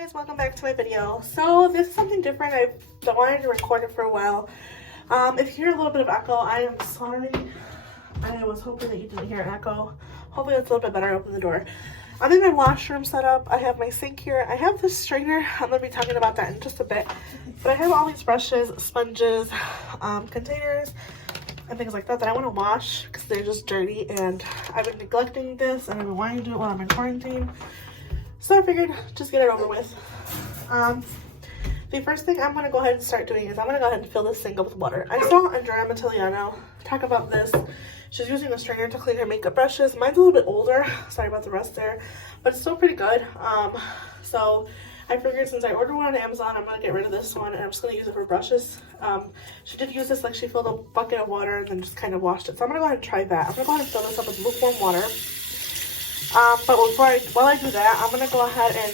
Guys, welcome back to my video. So this is something different. I've wanted to record it for a while. If you hear a little bit of echo, I am sorry. I was hoping that you didn't hear an echo. Hopefully it's a little bit better. Open the door. I'm in my washroom setup. I have my sink here. I have this strainer. I'm going to be talking about that in just a bit. But I have all these brushes, sponges, containers, and things like that I want to wash because they're just dirty. And I've been neglecting this and I've been wanting to do it while I'm in quarantine. So I figured just get it over with. The first thing I'm going to go ahead and start doing is I'm going to go ahead and fill this sink up with water. I saw Andrea Matiliano talk about this. She's using a strainer to clean her makeup brushes. Mine's a little bit older. Sorry about the rust there. But it's still pretty good. So I figured since I ordered one on Amazon, I'm going to get rid of this one. And I'm just going to use it for brushes. She did use this, like she filled a bucket of water and then just kind of washed it. So I'm going to go ahead and try that. I'm going to go ahead and fill this up with lukewarm water. But while I do that, I'm going to go ahead and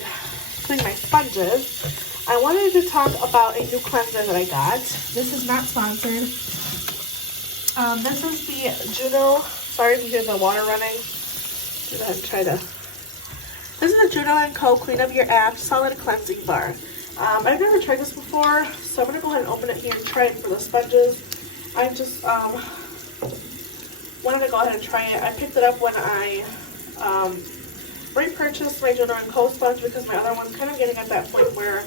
clean my sponges. I wanted to talk about a new cleanser that I got. This is not sponsored. This is the Juno. Sorry if you hear the water running. Go ahead and try to. This is the Juno & Co. Clean Up Your Act Solid Cleansing Bar. I've never tried this before, so I'm going to go ahead and open it here and try it for the sponges. I just wanted to go ahead and try it. I picked it up when I repurchased my Juno & Co. sponge because my other one's kind of getting at that point where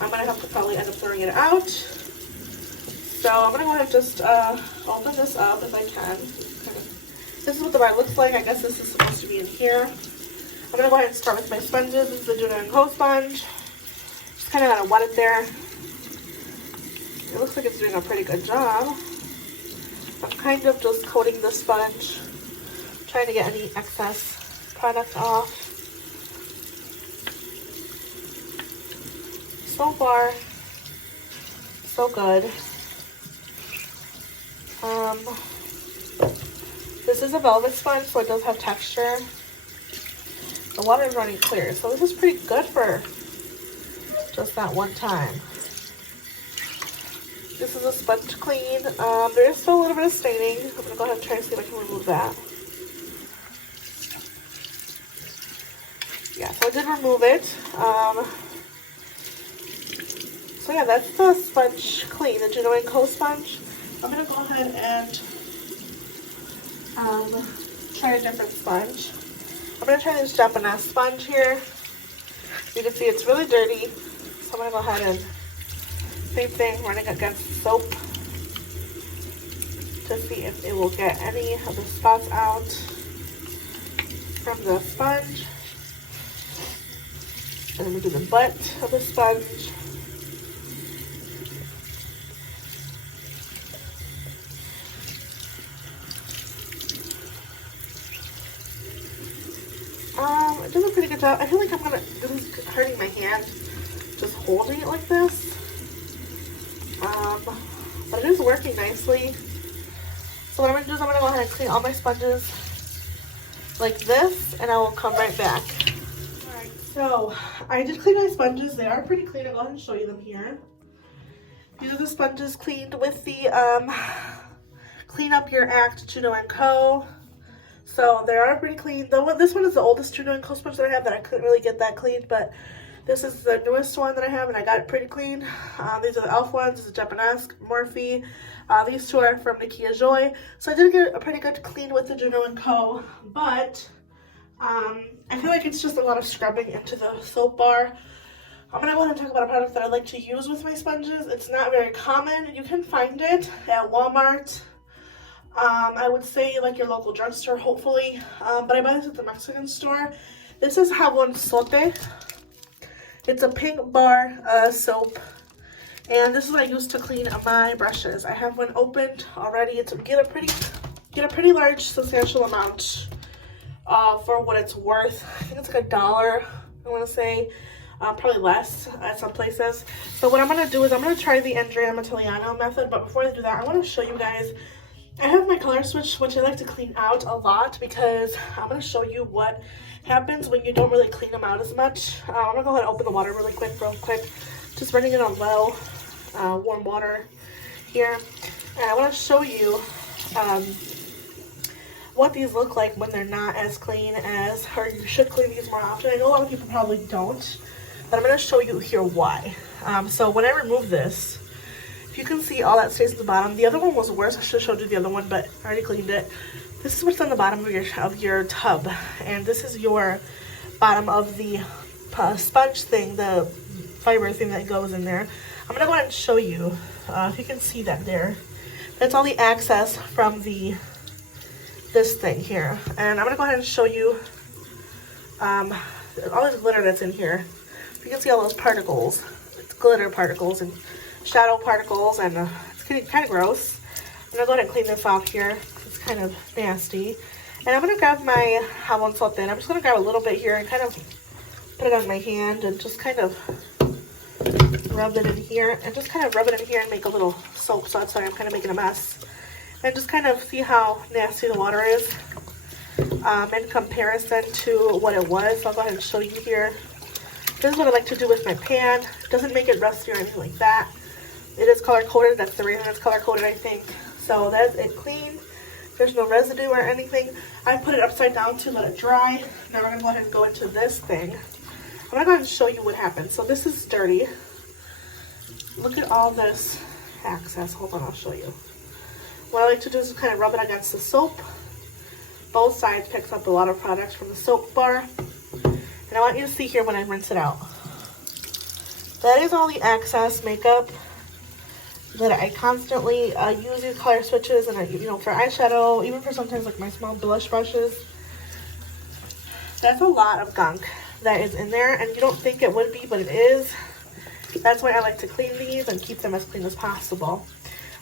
I'm going to have to probably end up throwing it out. So I'm going to go ahead and just open this up if I can. This is what the bar looks like. I guess this is supposed to be in here. I'm going to go ahead and start with my sponges. This is the Juno & Co. sponge. Just kind of got to wet it there. It looks like it's doing a pretty good job. I'm kind of just coating the sponge, trying to get any excess product off. So far, so good. This is a velvet sponge, so it does have texture. The water is running clear, so this is pretty good for just that one time. This is a sponge clean. There is still a little bit of staining. I'm going to go ahead and try to see if I can remove that. Yeah, so I did remove it. So yeah, that's the sponge clean, the Juno & Co. sponge. I'm going to go ahead and try a different sponge. I'm going to try this Japanese sponge here. You can see it's really dirty. So I'm going to go ahead and, same thing, running against soap to see if it will get any of the spots out from the sponge. And then we do the butt of the sponge. It does a pretty good job. I feel like this is hurting my hand just holding it like this. But it is working nicely. So what I'm going to do is I'm going to go ahead and clean all my sponges like this, and I will come right back. Alright, so I did clean my sponges. They are pretty clean. I'll go ahead and show you them here. These are the sponges cleaned with the Clean Up Your Act Juno & Co. So they are pretty clean. This one is the oldest Juno & Co. sponge that I have that I couldn't really get that cleaned, but this is the newest one that I have and I got it pretty clean. These are the e.l.f. ones. This is Japanese, Morphe. These two are from Nikia Joy. So I did get a pretty good clean with the Juno & Co. But I feel like it's just a lot of scrubbing into the soap bar. I'm going to go ahead and talk about a product that I like to use with my sponges. It's not very common. You can find it at Walmart. I would say like your local drugstore, hopefully. But I buy this at the Mexican store. This is Jabon Sote. It's a pink bar soap. And this is what I use to clean my brushes. I have one opened already. It's get a pretty large, substantial amount for what it's worth. I think it's like $1, I want to say. Probably less at some places. So what I'm going to do is I'm going to try the Andrea Matiliano method. But before I do that, I want to show you guys. I have my color switch, which I like to clean out a lot because I'm going to show you what happens when you don't really clean them out as much. I'm going to go ahead and open the water real quick. Just running it on low, warm water here. And I want to show you what these look like when they're not as clean as, or you should clean these more often. I know a lot of people probably don't. but I'm going to show you here why. So when I remove this, if you can see all that stays at the bottom. The other one was worse. I should have showed you the other one, but I already cleaned it. This is what's on the bottom of your tub, and this is your bottom of the sponge thing, the fiber thing that goes in there. I'm going to go ahead and show you, if you can see that there. That's all the access from this thing here. And I'm going to go ahead and show you all this glitter that's in here. You can see all those particles. It's glitter particles and shadow particles, and it's getting kind of gross. I'm going to go ahead and clean this off here. It's kind of nasty. And I'm going to grab my jabón sote, and I'm just going to grab a little bit here and kind of put it on my hand and just kind of rub it in here, and just kind of rub it in here and make a little soap. So that's why I'm kind of making a mess. And just kind of see how nasty the water is in comparison to what it was. So I'll go ahead and show you here. This is what I like to do with my pan. It doesn't make it rusty or anything like that. It is color coded. That's the reason it's color coded, I think. So that's it clean. There's no residue or anything. I put it upside down to let it dry. Now we're going to go ahead and go into this thing. I'm going to go ahead and show you what happens. So this is dirty. Look at all this access. Hold on, I'll show you. What I like to do is kind of rub it against the soap. Both sides picks up a lot of products from the soap bar. And I want you to see here when I rinse it out. That is all the excess makeup that I constantly use these color switches, and for eyeshadow, even for sometimes like my small blush brushes. That's a lot of gunk that is in there, and you don't think it would be, but it is. That's why I like to clean these and keep them as clean as possible.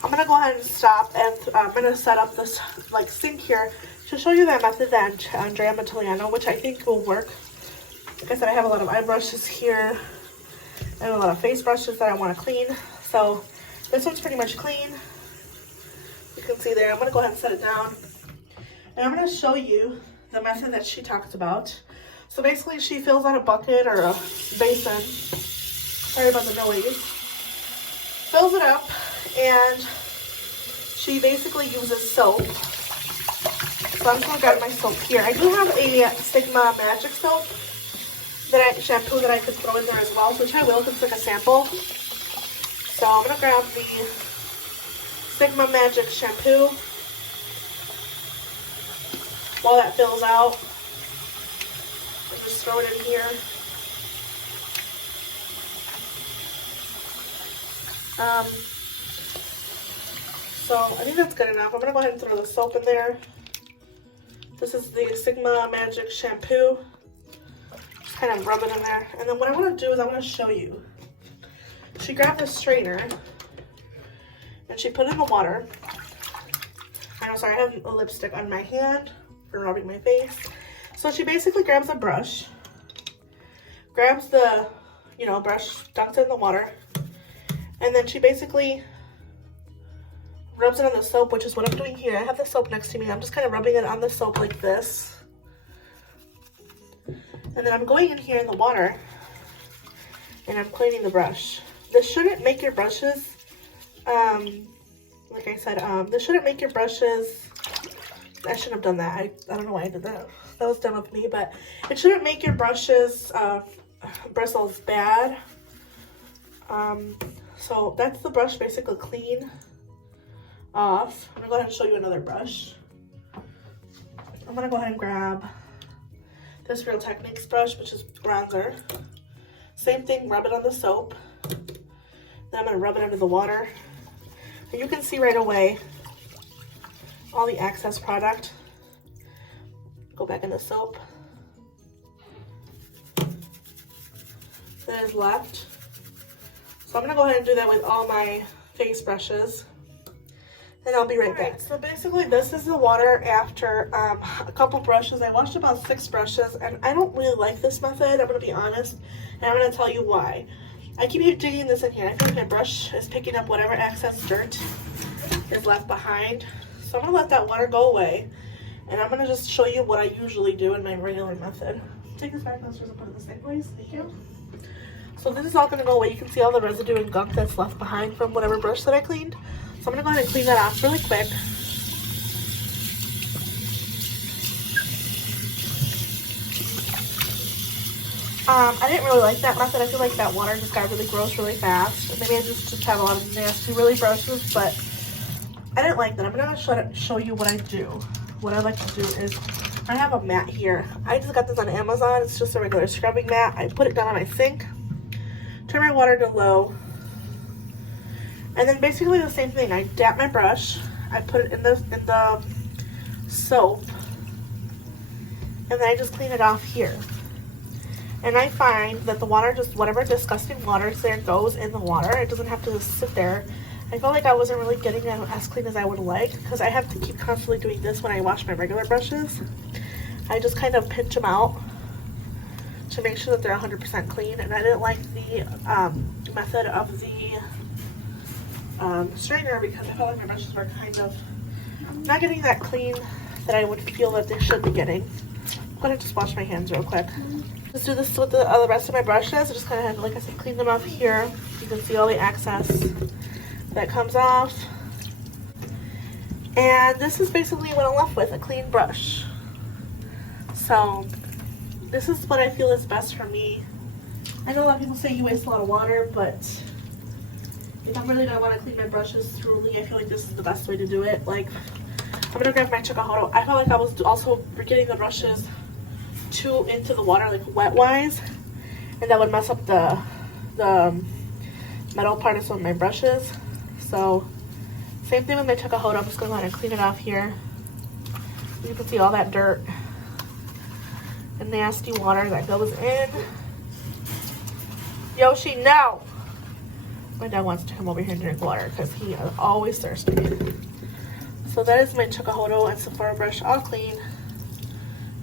I'm going to go ahead and stop, and I'm going to set up this sink here to show you that method that Andrea Mattiliano, which I think will work. Like I said, I have a lot of eye brushes here and a lot of face brushes that I want to clean. So this one's pretty much clean. You can see there. I'm going to go ahead and set it down. And I'm going to show you the method that she talks about. So basically she fills out a bucket or a basin. Sorry about the noise. Fills it up, and she basically uses soap. So I'm just going to grab my soap here. I do have a Sigma Magic soap shampoo that I could throw in there as well, which I will because it's like a sample. So I'm going to grab the Sigma Magic shampoo while that fills out. And just throw it in here. So I think that's good enough. I'm going to go ahead and throw the soap in there. This is the Sigma Magic shampoo. Just kind of rub it in there. And then what I want to do is I want to show you. She grabbed a strainer and she put it in the water. I'm sorry, I have a lipstick on my hand for rubbing my face. So she basically grabs a brush, grabs the, brush, dumps it in the water, and then she basically rubs it on the soap, which is what I'm doing here. I have the soap next to me. I'm just kind of rubbing it on the soap like this. And then I'm going in here in the water and I'm cleaning the brush. This shouldn't make your brushes, like I said, this shouldn't make your brushes, I shouldn't have done that. I don't know why I did that. That was dumb of me, but it shouldn't make your brushes, bristles bad. So that's the brush basically clean off. I'm gonna go ahead and show you another brush. I'm gonna go ahead and grab this Real Techniques brush, which is bronzer. Same thing, rub it on the soap. Then I'm gonna rub it under the water. And you can see right away all the excess product. Go back in the soap that is left. So I'm gonna go ahead and do that with all my face brushes. And I'll be right back. So basically this is the water after a couple brushes. I washed about 6 brushes, and I don't really like this method, I'm gonna be honest, and I'm gonna tell you why. I keep digging this in here. I feel like my brush is picking up whatever excess dirt is left behind. So I'm gonna let that water go away, and I'm gonna just show you what I usually do in my regular method. Take this back downstairs and put it this way, please. Thank you. So this is all gonna go away. You can see all the residue and gunk that's left behind from whatever brush that I cleaned. So I'm going to go ahead and clean that off really quick. I didn't really like that method. I feel like that water just got really gross really fast. And maybe I just have a lot of nasty, really brushes, but I didn't like that. I'm gonna show you what I do. What I like to do is, I have a mat here. I just got this on Amazon. It's just a regular scrubbing mat. I put it down on my sink, turn my water to low, and then basically the same thing. I dap my brush, I put it in the soap, and then I just clean it off here. And I find that the water, just whatever disgusting water is there, goes in the water. It doesn't have to just sit there. I felt like I wasn't really getting it as clean as I would like, because I have to keep constantly doing this when I wash my regular brushes. I just kind of pinch them out to make sure that they're 100% clean. And I didn't like the method of the strainer, because I felt like my brushes were kind of not getting that clean that I would feel that they should be getting. I'm gonna just wash my hands real quick. Just do this with the rest of my brushes. Just kind of, like I said, clean them off here. You can see all the excess that comes off. And this is basically what I'm left with, a clean brush. So this is what I feel is best for me. I know a lot of people say you waste a lot of water, but if I'm really gonna want to clean my brushes thoroughly, I feel like this is the best way to do it. Like, I'm gonna grab my Chikuhodo. I felt like I was also getting the brushes too into the water, like wet wise, and that would mess up the metal part of some of my brushes. So same thing with my Chikuhodo. I'm just gonna go ahead and clean it off here. You can see all that dirt and nasty water that goes in. Yoshi, no! My dad wants to come over here and drink water because he is always thirsty. So that is my Chikuhodo and Sephora brush all clean.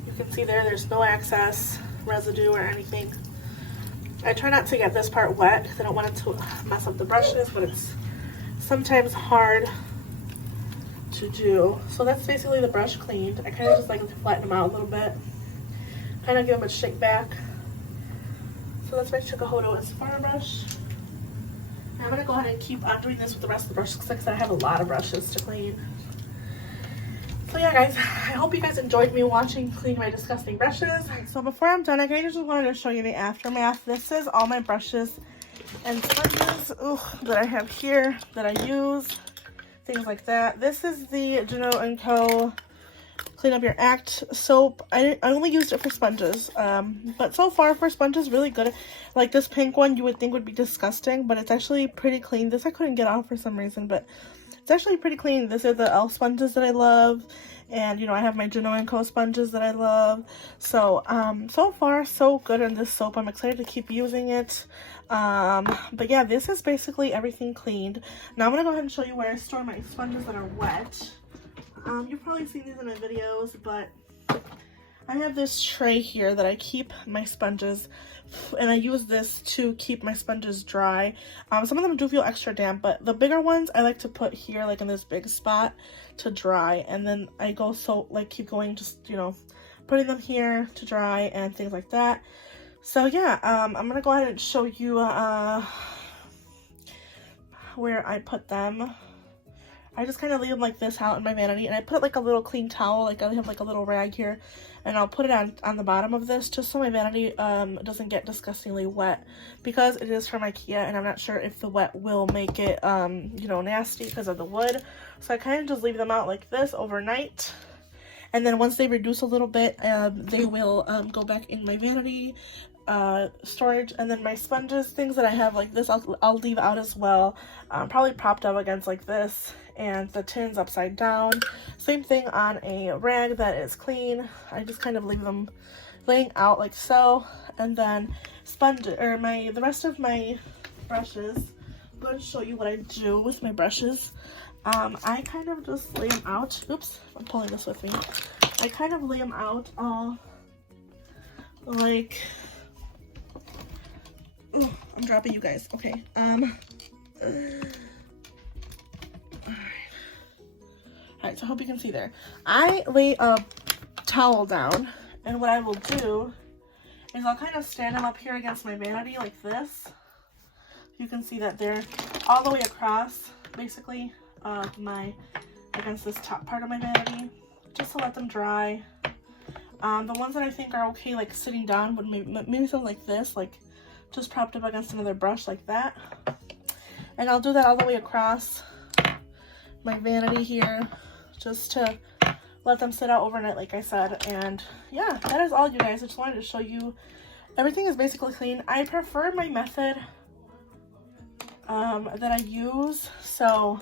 You can see there's no excess residue or anything. I try not to get this part wet because I don't want it to mess up the brushes, but it's sometimes hard to do. So that's basically the brush cleaned. I kind of just like to flatten them out a little bit, kind of give them a shake back. So that's my Chikuhodo and Sephora brush. And I'm gonna go ahead and keep on doing this with the rest of the brushes because I have a lot of brushes to clean. So yeah, guys, I hope you guys enjoyed me watching clean my disgusting brushes. So before I'm done, I kind of just wanted to show you the aftermath. This is all my brushes and sponges that I have here that I use, things like that. This is the Juno & Co. Clean Up Your Act soap. I only used it for sponges, but so far for sponges, really good. Like this pink one you would think would be disgusting, but it's actually pretty clean. This I couldn't get off for some reason, but it's actually pretty clean. These are the e.l.f. sponges that I love, and you know, I have my Juno & Co. sponges that I love. So so far so good in this soap. I'm excited to keep using it. But yeah, this is basically everything cleaned. Now I'm gonna go ahead and show you where I store my sponges that are wet. You've probably seen these in my videos, but I have this tray here that I keep my sponges, and I use this to keep my sponges dry. Some of them do feel extra damp, but the bigger ones I like to put here, like in this big spot, to dry. And then I go keep going, just, you know, putting them here to dry and things like that. So yeah, I'm gonna go ahead and show you where I put them. I just kind of leave them like this out in my vanity, and I put like a little clean towel, like I have like a little rag here, and I'll put it on the bottom of this just so my vanity doesn't get disgustingly wet, because it is from IKEA and I'm not sure if the wet will make it you know, nasty because of the wood. So I kind of just leave them out like this overnight, and then once they reduce a little bit, they will go back in my vanity storage. And then my sponges, things that I have like this, I'll leave out as well, probably propped up against like this, and the tins upside down. Same thing on a rag that is clean. I just kind of leave them laying out like so. And then the rest of my brushes, I'm going to show you what I do with my brushes. I kind of just lay them out. Oops, I'm pulling this with me. I kind of lay them out all like, oh, I'm dropping you guys. Okay. Alright, so I hope you can see there. I lay a towel down, and what I will do is I'll kind of stand them up here against my vanity like this. You can see that they're all the way across, basically, against this top part of my vanity, just to let them dry. The ones that I think are okay, like sitting down, would maybe something like this, like just propped up against another brush like that. And I'll do that all the way across my vanity here, just to let them sit out overnight, like I said. And yeah, that is all, you guys. I just wanted to show you everything is basically clean. I prefer my method that I use, so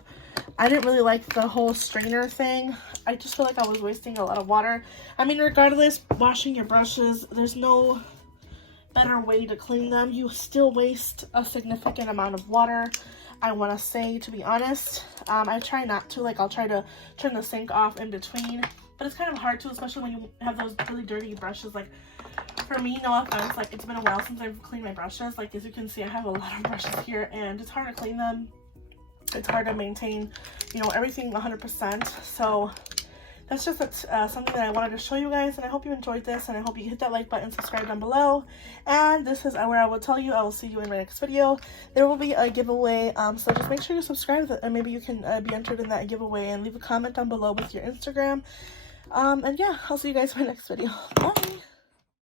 I didn't really like the whole strainer thing. I just feel like I was wasting a lot of water. I mean, regardless, washing your brushes, there's no better way to clean them. You still waste a significant amount of water, I want to say, to be honest. I try not to, like I'll try to turn the sink off in between, but it's kind of hard to, especially when you have those really dirty brushes. Like for me, no offense, like it's been a while since I've cleaned my brushes. Like as you can see, I have a lot of brushes here and it's hard to clean them. It's hard to maintain, you know, everything 100%. So that's just something that I wanted to show you guys, and I hope you enjoyed this, and I hope you hit that like button, subscribe down below, and this is where I will tell you I will see you in my next video. There will be a giveaway, so just make sure you subscribe, and maybe you can be entered in that giveaway, and leave a comment down below with your Instagram, and yeah, I'll see you guys in my next video. Bye!